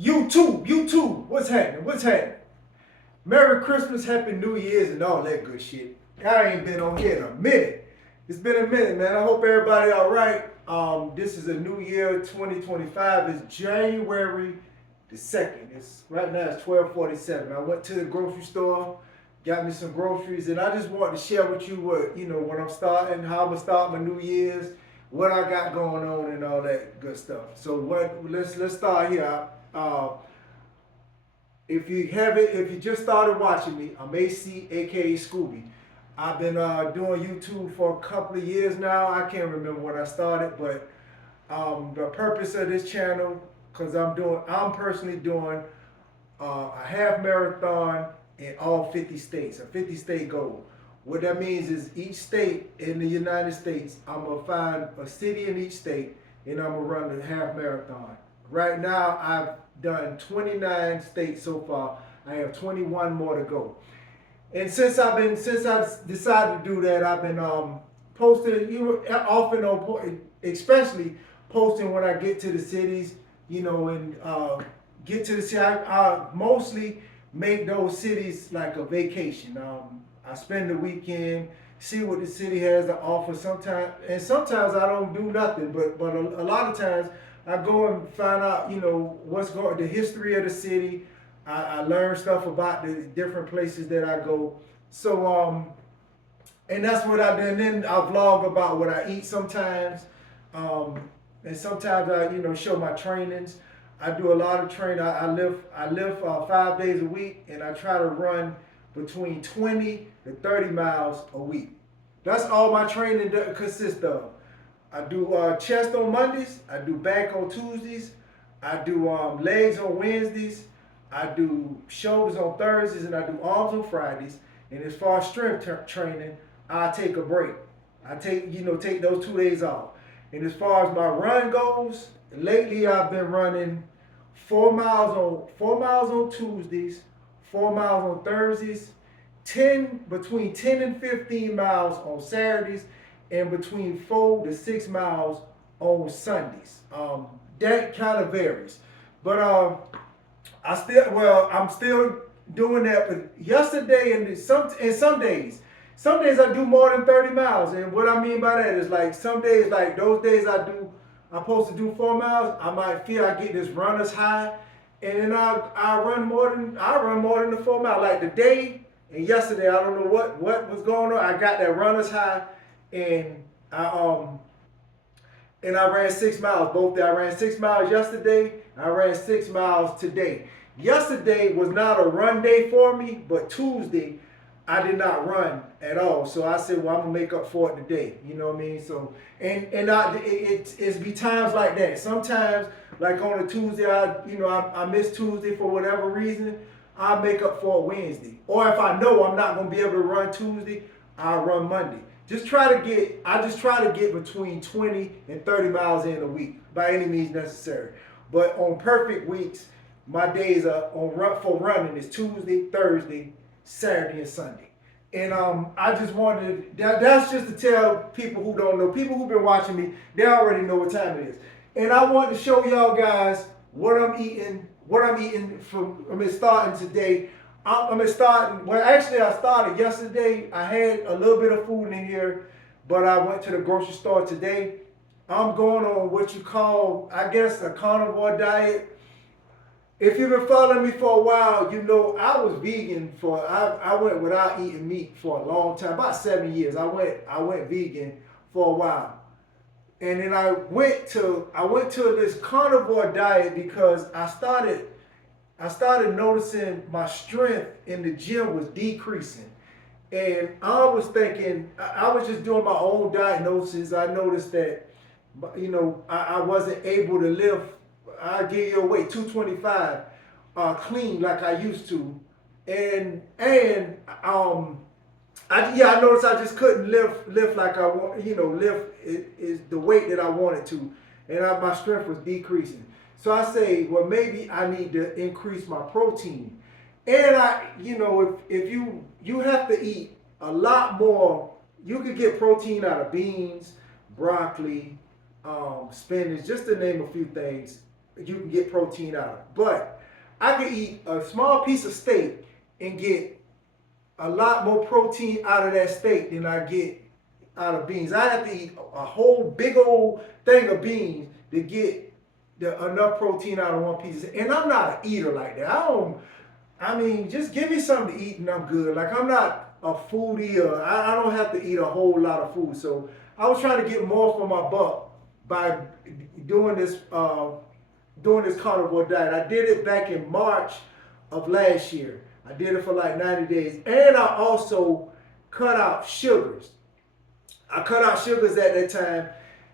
YouTube, what's happening? What's happening? Merry Christmas, Happy New Year's, and all that good shit. I ain't been on here in a minute. It's been a minute, man. I hope everybody all right. This is a new year, 2025. It's January the 2nd. It's right now it's 12:47. I went to the grocery store, got me some groceries, and I just wanted to share with you what I'm starting, how I'm gonna start my New Year's, what I got going on, and all that good stuff. So let's start here. Uh, if you just started watching me, I'm AC, a.k.a. Scooby. I've been doing YouTube for a couple of years now. I can't remember when I started, but the purpose of this channel, because I'm personally doing a half marathon in all 50 states, a 50 state goal. What that means is each state in the United States, I'm gonna find a city in each state, and I'm gonna run the half marathon. Right now, I've done 29 states so far. I have 21 more to go. And since I decided to do that, I've been posting often on, especially posting when I get to the cities, and get to the city. I mostly make those cities like a vacation. I spend the weekend, see what the city has to offer. Sometimes I don't do nothing, but a lot of times I go and find out, the history of the city. I learn stuff about the different places that I go. So and that's what I do. And then I vlog about what I eat sometimes. And sometimes I, show my trainings. I do a lot of training. I lift 5 days a week, and I try to run between 20 to 30 miles a week. That's all my training consists of. I do chest on Mondays. I do back on Tuesdays. I do legs on Wednesdays. I do shoulders on Thursdays, and I do arms on Fridays. And as far as strength training, I take a break. I take those 2 days off. And as far as my run goes, lately I've been running 4 miles on Tuesdays, 4 miles on Thursdays, between 10 and 15 miles on Saturdays, and between 4 to 6 miles on Sundays. That kind of varies, but I'm still doing that. But yesterday and some days I do more than 30 miles. And what I mean by that is like some days, like those days I'm supposed to do 4 miles. I might feel I get this runner's high, and then I run more than the 4 mile. Like today and yesterday, I don't know what was going on. I got that runner's high, and I ran 6 miles both days. I ran 6 miles yesterday. I ran 6 miles today. Yesterday was not a run day for me, but Tuesday I did not run at all. So I said, well, I'm gonna make up for it today. You know what I mean? So it's be times like that. Sometimes, like on a Tuesday, I miss Tuesday for whatever reason. I make up for it Wednesday. Or if I know I'm not gonna be able to run Tuesday, I'll run Monday. I just try to get between 20 and 30 miles in a week by any means necessary. But on perfect weeks, my days for running is Tuesday, Thursday, Saturday, and Sunday. And I just wanted that's just to tell people who don't know, people who've been watching me, they already know what time it is. And I want to show y'all guys what I'm eating. Starting today. Well, actually, I started yesterday. I had a little bit of food in here, but I went to the grocery store today. I'm going on what you call, I guess, a carnivore diet. If you've been following me for a while, you know I was vegan I went without eating meat for a long time, about 7 years. I went vegan for a while. And then I went to this carnivore diet because I started noticing my strength in the gym was decreasing. And I was thinking, I was just doing my own diagnosis. I noticed that, I wasn't able to lift, I give you a weight, 225, clean like I used to. I noticed I just couldn't lift like I want, lift is the weight that I wanted to. And my strength was decreasing. So I say, well, maybe I need to increase my protein. And if you have to eat a lot more, you could get protein out of beans, broccoli, spinach, just to name a few things. you can get protein out of it. But I can eat a small piece of steak and get a lot more protein out of that steak than I get out of beans. I have to eat a whole big old thing of beans to get enough protein out of one piece. And I'm not an eater like that. I mean, just give me something to eat and I'm good. Like, I'm not a foodie, or I don't have to eat a whole lot of food. So I was trying to get more for my buck by doing this carnivore diet. I did it back in March of last year. I did it for like 90 days. And I also cut out sugars. I cut out sugars at that time.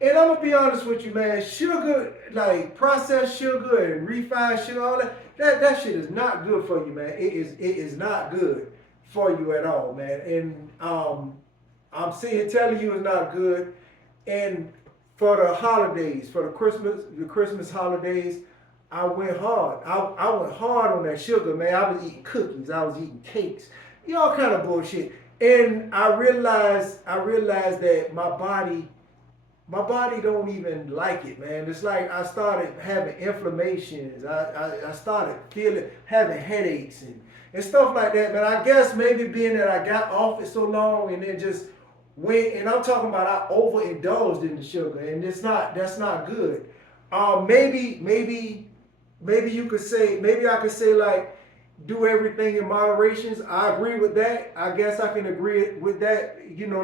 And I'm gonna be honest with you, man. Sugar, like processed sugar and refined sugar, all that shit is not good for you, man. It is not good for you at all, man. And I'm sitting here telling you it's not good. And for the holidays, for the Christmas holidays, I went hard. I went hard on that sugar, man. I was eating cookies. I was eating cakes. All kind of bullshit. And I realized that my body don't even like it, man. It's like I started having inflammations. I started having headaches and stuff like that, man. I guess maybe being that I got off it so long and then just went, and I'm talking about I overindulged in the sugar, and that's not good. Maybe you could say, maybe I could say like, do everything in moderations. I agree with that. I guess I can agree with that.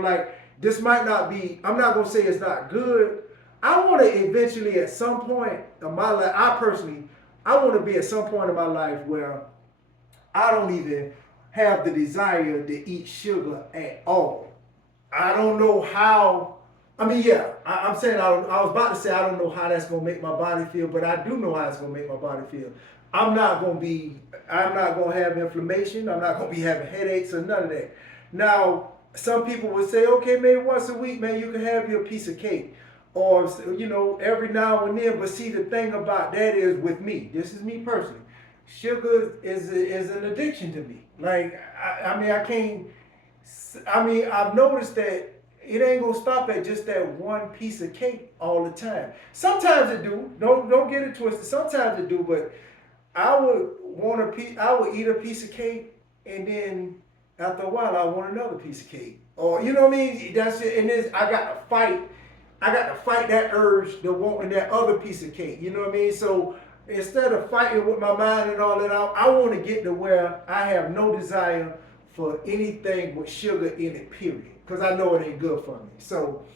Like, this might not be, I'm not going to say it's not good. I want to eventually at some point in my life, I want to be at some point in my life where I don't even have the desire to eat sugar at all. I don't know how. I mean, yeah, I'm saying I was about to say I don't know how that's gonna make my body feel, but I do know how it's gonna make my body feel. I'm not gonna have inflammation. I'm not gonna be having headaches or none of that. Now, some people would say, okay, maybe once a week, man, you can have your piece of cake, or every now and then. But see, the thing about that is, with me, this is me personally, sugar is an addiction to me. Like, I mean, I can't. I mean, I've noticed that it ain't gonna stop at just that one piece of cake all the time. Sometimes it do. Don't get it twisted. Sometimes it do, but I would want a piece. I would eat a piece of cake, and then after a while, I want another piece of cake. Or you know what I mean? That's it. And then I got to fight. I got to fight that urge to wanting that other piece of cake. You know what I mean? So instead of fighting with my mind and all that, I want to get to where I have no desire for anything with sugar in it, period. Because I know it ain't good for me. So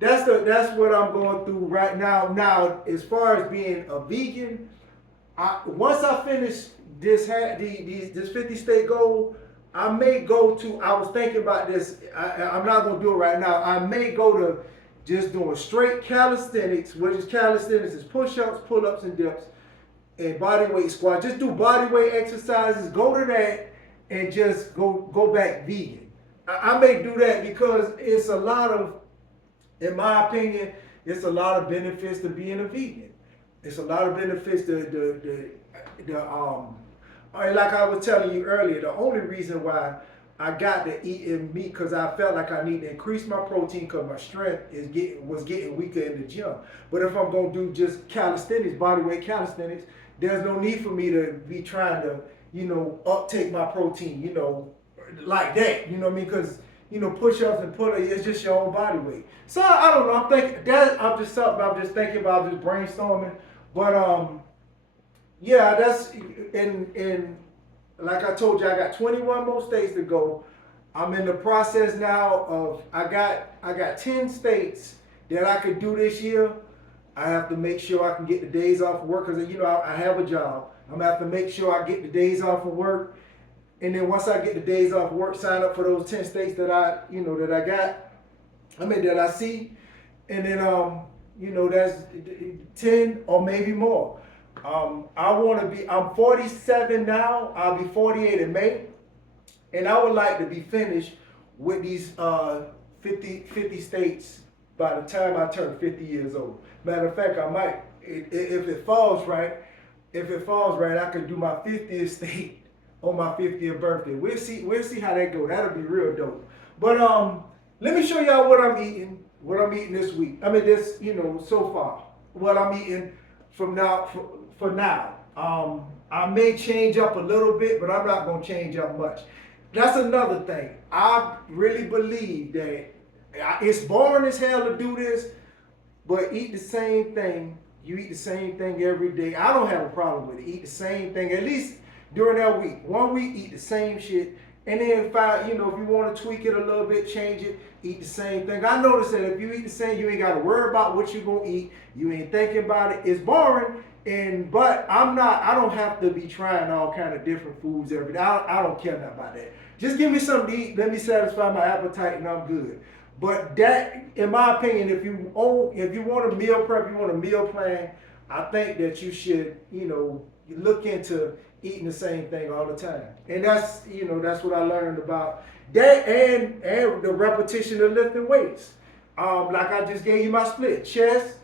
that's what I'm going through right now. Now, as far as being a vegan, once I finish this 50 state goal, I may go to. I was thinking about this. I'm not going to do it right now. I may go to just doing straight calisthenics, which is calisthenics is push-ups, pull-ups, and dips, and body weight squats. Just do body weight exercises. Go to that and just go back vegan. I may do that because it's a lot of, in my opinion, it's a lot of benefits to being a vegan. It's a lot of benefits like I was telling you earlier, the only reason why I got to eating meat because I felt like I need to increase my protein because my strength was getting weaker in the gym. But if I'm gonna do just calisthenics, bodyweight calisthenics, there's no need for me to be trying to, uptake my protein, like that. You know what I mean? Because push-ups and pull-ups, it's just your own body weight. So I don't know. I'm thinking that I'm just thinking about, just brainstorming. But yeah, that's and like I told you, I got 21 more states to go. I'm in the process now of I got 10 states that I could do this year. I have to make sure I can get the days off of work because I have a job. I'm gonna have to make sure I get the days off of work, and then once I get the days off of work, sign up for those 10 states that that I see, and then that's 10 or maybe more. I'm 47 now. I'll be 48 in May. And I would like to be finished with these 50 states by the time I turn 50 years old. Matter of fact, I might, if it falls right, I could do my 50th state on my 50th birthday. We'll see how that goes. That'll be real dope. But let me show y'all what I'm eating this week. I mean, so far. What I'm eating from now for now. I may change up a little bit, but I'm not gonna change up much. That's another thing. I really believe that it's boring as hell to do this, but eat the same thing. You eat the same thing every day. I don't have a problem with it. Eat the same thing at least during that week. 1 week, eat the same shit. And then if you want to tweak it a little bit, change it, eat the same thing. I noticed that if you eat the same, you ain't got to worry about what you're gonna eat. You ain't thinking about it. It's boring. But I don't have to be trying all kind of different foods every day. I don't care nothing about that. Just give me something to eat, let me satisfy my appetite, and I'm good. But that, in my opinion, if you want a meal prep, you want a meal plan, I think that you should, look into eating the same thing all the time. And that's what I learned about that, and the repetition of lifting weights. Like I just gave you my split: chest,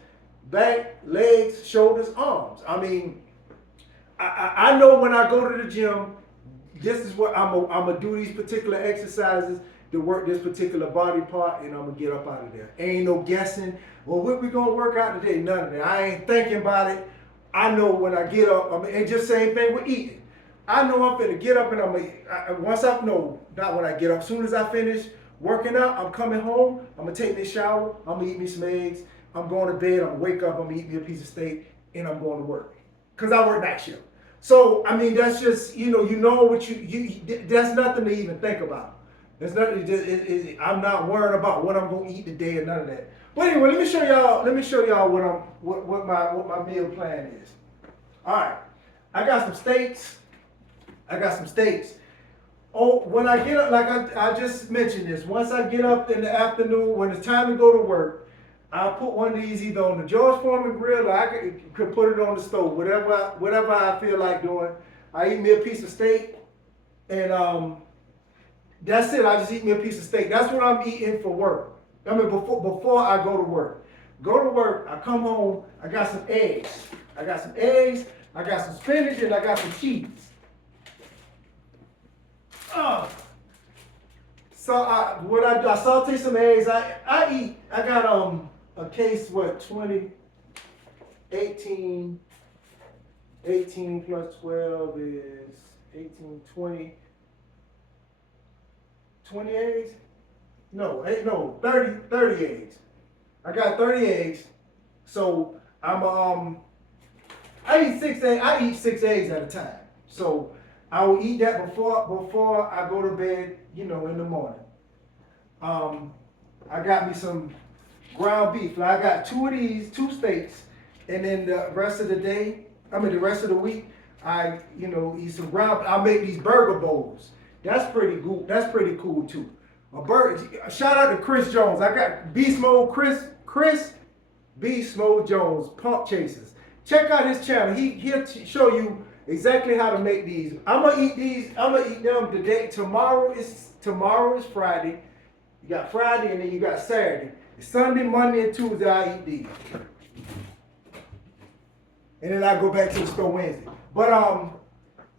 back, legs, shoulders, arms. I mean, I know when I go to the gym, this is what I'm gonna do these particular exercises to work this particular body part, and I'm gonna get up out of there. Ain't no guessing. Well, what we gonna work out today? None of that. I ain't thinking about it. I know when I get up. And just same thing with eating. I know I'm finna get up, and not when I get up. As soon as I finish working out, I'm coming home. I'm gonna take me a shower. I'm gonna eat me some eggs. I'm going to bed. I'm gonna wake up. I'm gonna eat me a piece of steak, and I'm going to work. Cause I work night shift. So I mean, that's just what you. That's nothing to even think about. There's nothing. I'm not worrying about what I'm gonna eat today or none of that. But anyway, let me show y'all what my meal plan is. All right, I got some steaks. Oh, when I get up, like I just mentioned this. Once I get up in the afternoon, when it's time to go to work, I'll put one of these either on the George Foreman grill, or I could put it on the stove. Whatever I feel like doing. I eat me a piece of steak, and that's it. I just eat me a piece of steak. That's what I'm eating for work. I mean, before I go to work. Go to work, I come home, I got some eggs. I got some spinach, and I got some cheese. So I saute some eggs. I got a case, 18 plus 12 is 18, 20 eggs? No, 30 eggs. I got 30 eggs. So I eat 6 eggs. I eat 6 eggs at a time. So I will eat that before I go to bed, in the morning. I got me some ground beef. Now, I got 2 steaks, and then the rest of the week, I eat some ground. I make these burger bowls. That's pretty cool. That's pretty cool too. A burger. Shout out to Chris Jones. I got Beast Mode Chris Beast Mode Jones Pump Chasers. Check out his channel. He'll show you exactly how to make these. I'm gonna eat them today. Tomorrow is Friday. You got Friday, and then you got Saturday. Sunday, Monday, and Tuesday I eat these. And then I go back to the store Wednesday. But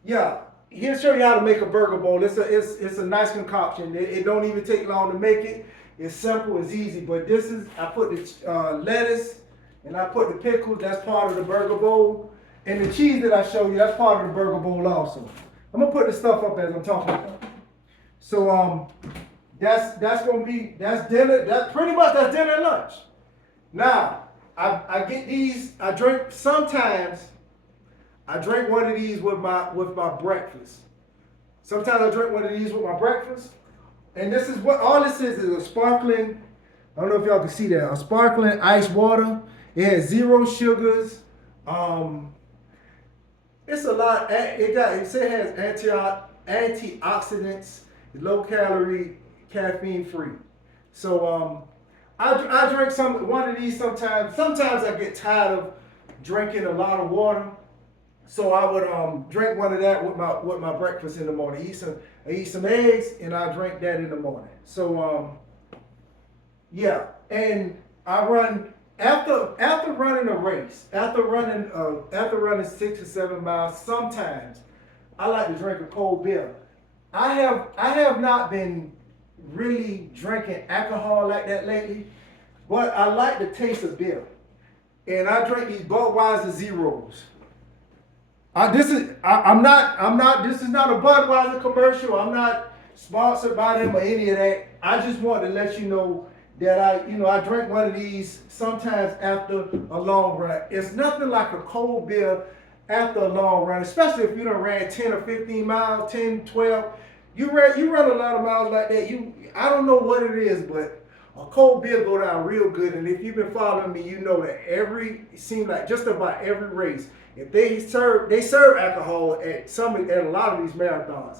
yeah, he'll show you how to make a burger bowl. It's a nice concoction. It don't even take long to make it. It's simple, it's easy. But I put the lettuce, and I put the pickles. That's part of the burger bowl. And the cheese that I show you, that's part of the burger bowl also. I'm gonna put the stuff up as I'm talking about. So that's dinner. That's pretty much dinner and lunch. Now I get these. Sometimes I drink one of these with my breakfast. Sometimes I drink one of these with my breakfast. And this is all this is a sparkling. I don't know if y'all can see that. A sparkling ice water. It has 0 sugars. It's a lot. It has antioxidants, low calorie, caffeine free. So I drink one of these sometimes. Sometimes I get tired of drinking a lot of water, so I would drink one of that with my breakfast in the morning. I eat some eggs, and I drink that in the morning. So yeah, and I run after running a race, after running 6 or 7 miles. Sometimes I like to drink a cold beer. I have not been really drinking alcohol like that lately, but I like the taste of beer. and I drink these Budweiser Zeros. I'm not this is not a Budweiser commercial. I'm not sponsored by them or any of that. I just want to let you know that I drink one of these sometimes after a long run. It's nothing like a cold beer after a long run, especially if you done ran 10 or 15 miles, 10, 12. You run a lot of miles like that. I don't know what it is, but a cold beer go down real good. And if you've been following me, you know that it seems like just about every race, if they serve alcohol at a lot of these marathons.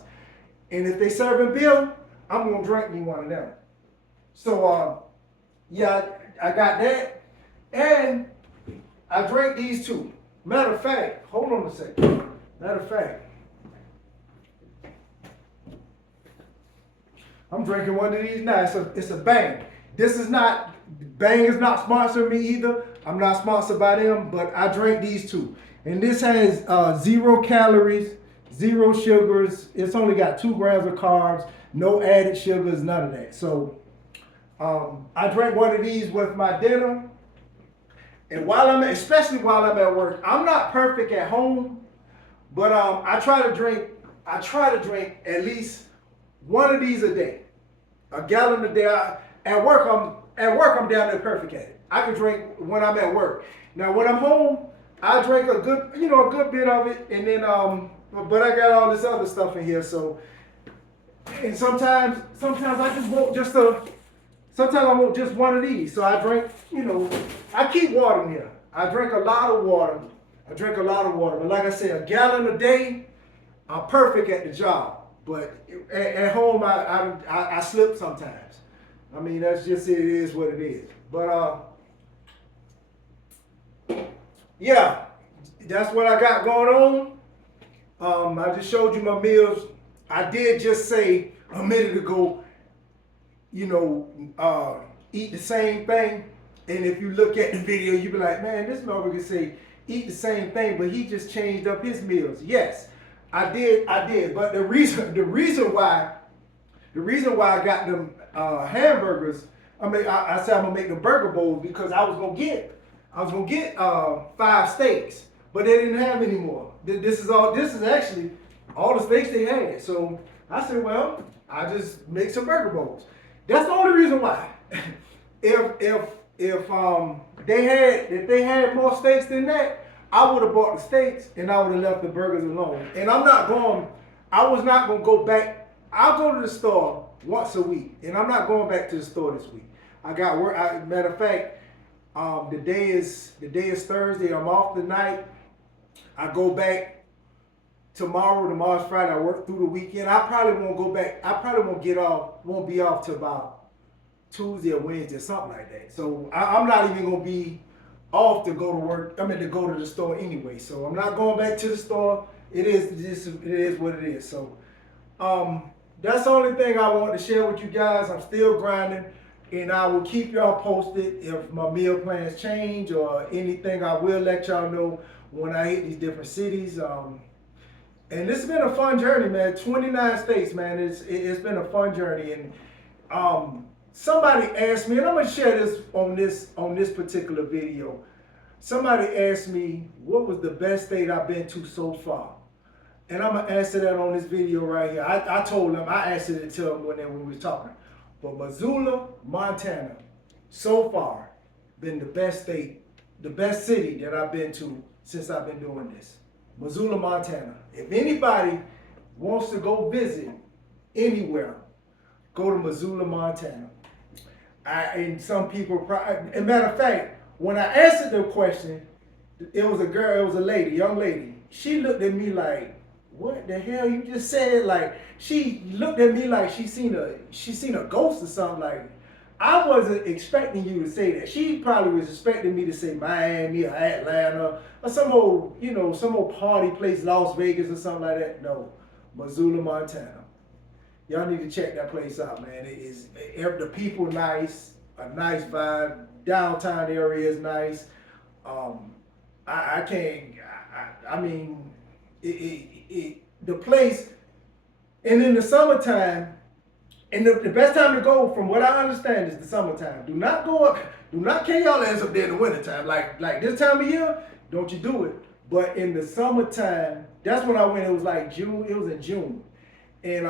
And if they serving beer, I'm gonna drink me one of them. So yeah, I got that. And I drank these two. Matter of fact, hold on a second. Matter of fact, I'm drinking one of these now. It's a Bang. Bang is not sponsoring me either. I'm not sponsored by them, but I drink these two. And this has 0 calories, 0 sugars. It's only got 2 grams of carbs, no added sugars, none of that. So I drank one of these with my dinner. And especially while I'm at work, I'm not perfect at home, but I try to drink. I try to drink at least one of these a day, a gallon a day. At work, I'm down there perfect at it. I can drink when I'm at work. Now, when I'm home, I drink a good bit of it, and then but I got all this other stuff in here. So, and sometimes I just want sometimes I want just one of these. So I drink, I keep water in here. I drink a lot of water. But like I said, a gallon a day, I'm perfect at the job. But at home, I slip sometimes. I mean, that's just it is what it is. But yeah, that's what I got going on. I just showed you my meals. I did just say a minute ago, eat the same thing. And if you look at the video, you be like, man, this motherfucker say eat the same thing, but he just changed up his meals. Yes, I did. But the reason why I got them hamburgers, I said I'm gonna make the burger bowls because I was gonna get 5 steaks, but they didn't have any more. This is actually all the steaks they had. So I said, well, I just make some burger bowls. That's the only reason why. If they had more steaks than that, I would have bought the steaks and I would have left the burgers alone. And I was not going to go back. I'll go to the store once a week, and I'm not going back to the store this week. I got work. Matter of fact, the day is Thursday. I'm off tonight. I go back tomorrow. Tomorrow's Friday. I work through the weekend. I probably won't go back. I probably won't be off till about Tuesday or Wednesday or something like that. So I'm not even gonna be off to go to work. To go to the store anyway. So I'm not going back to the store. It is what it is. So that's the only thing I want to share with you guys. I'm still grinding, and I will keep y'all posted if my meal plans change or anything. I will let y'all know when I hit these different cities. And this has been a fun journey, man. 29 states, man. It's been a fun journey, and somebody asked me, and I'm gonna share this on this particular video. Somebody asked me what was the best state I've been to so far, and I'm gonna answer that on this video right here. I told them, I answered it to them when we were talking. But Missoula, Montana, so far been the best state, the best city that I've been to since I've been doing this. Missoula, Montana. If anybody wants to go visit anywhere, go to Missoula, Montana. And some people, and matter of fact, when I answered the question, it was a young lady. She looked at me like, what the hell you just said? Like, she looked at me like she seen a ghost or something. Like, I wasn't expecting you to say that. She probably was expecting me to say Miami or Atlanta or some old party place, Las Vegas or something like that. No, Missoula, Montana. Y'all need to check that place out, man. The people nice, a nice vibe. Downtown area is nice. The place, and in the summertime, And the best time to go, from what I understand, is the summertime. Do not go up. Do not carry y'all ass up there in the wintertime. Like this time of year, don't you do it. But in the summertime, that's when I went. It was like June. It was in June, and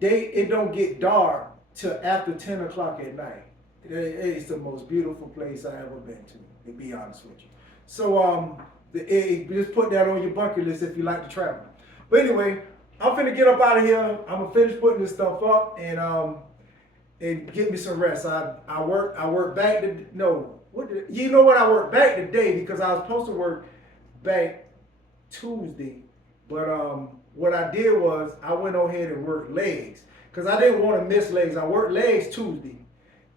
it don't get dark till after 10 o'clock at night. It's the most beautiful place I ever been to be honest with you. So just put that on your bucket list if you like to travel. But anyway, I'm finna get up out of here. I'm gonna finish putting this stuff up and get me some rest. I work back to no. You know what? I work back today because I was supposed to work back Tuesday, but what I did was I went on ahead and worked legs because I didn't want to miss legs. I worked legs Tuesday,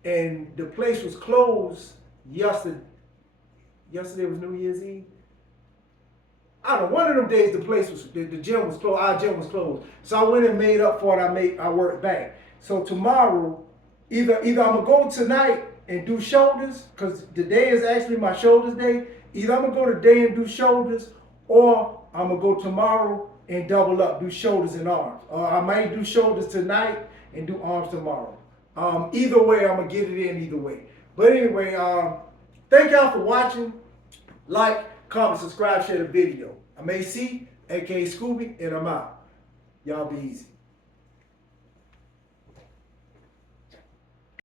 and the place was closed yesterday. Yesterday was New Year's Eve. I don't know, one of them days the gym was closed. Our gym was closed, so I went and made up for it. I worked back. So tomorrow, either I'm gonna go tonight and do shoulders because today is actually my shoulders day. Either I'm gonna go today and do shoulders, or I'm gonna go tomorrow and double up, do shoulders and arms. I might do shoulders tonight and do arms tomorrow. Either way, I'm gonna get it in either way. But anyway, thank y'all for watching. Like, comment, subscribe, share the video. I'm a.k.a. Scooby, and I'm out. Y'all be easy.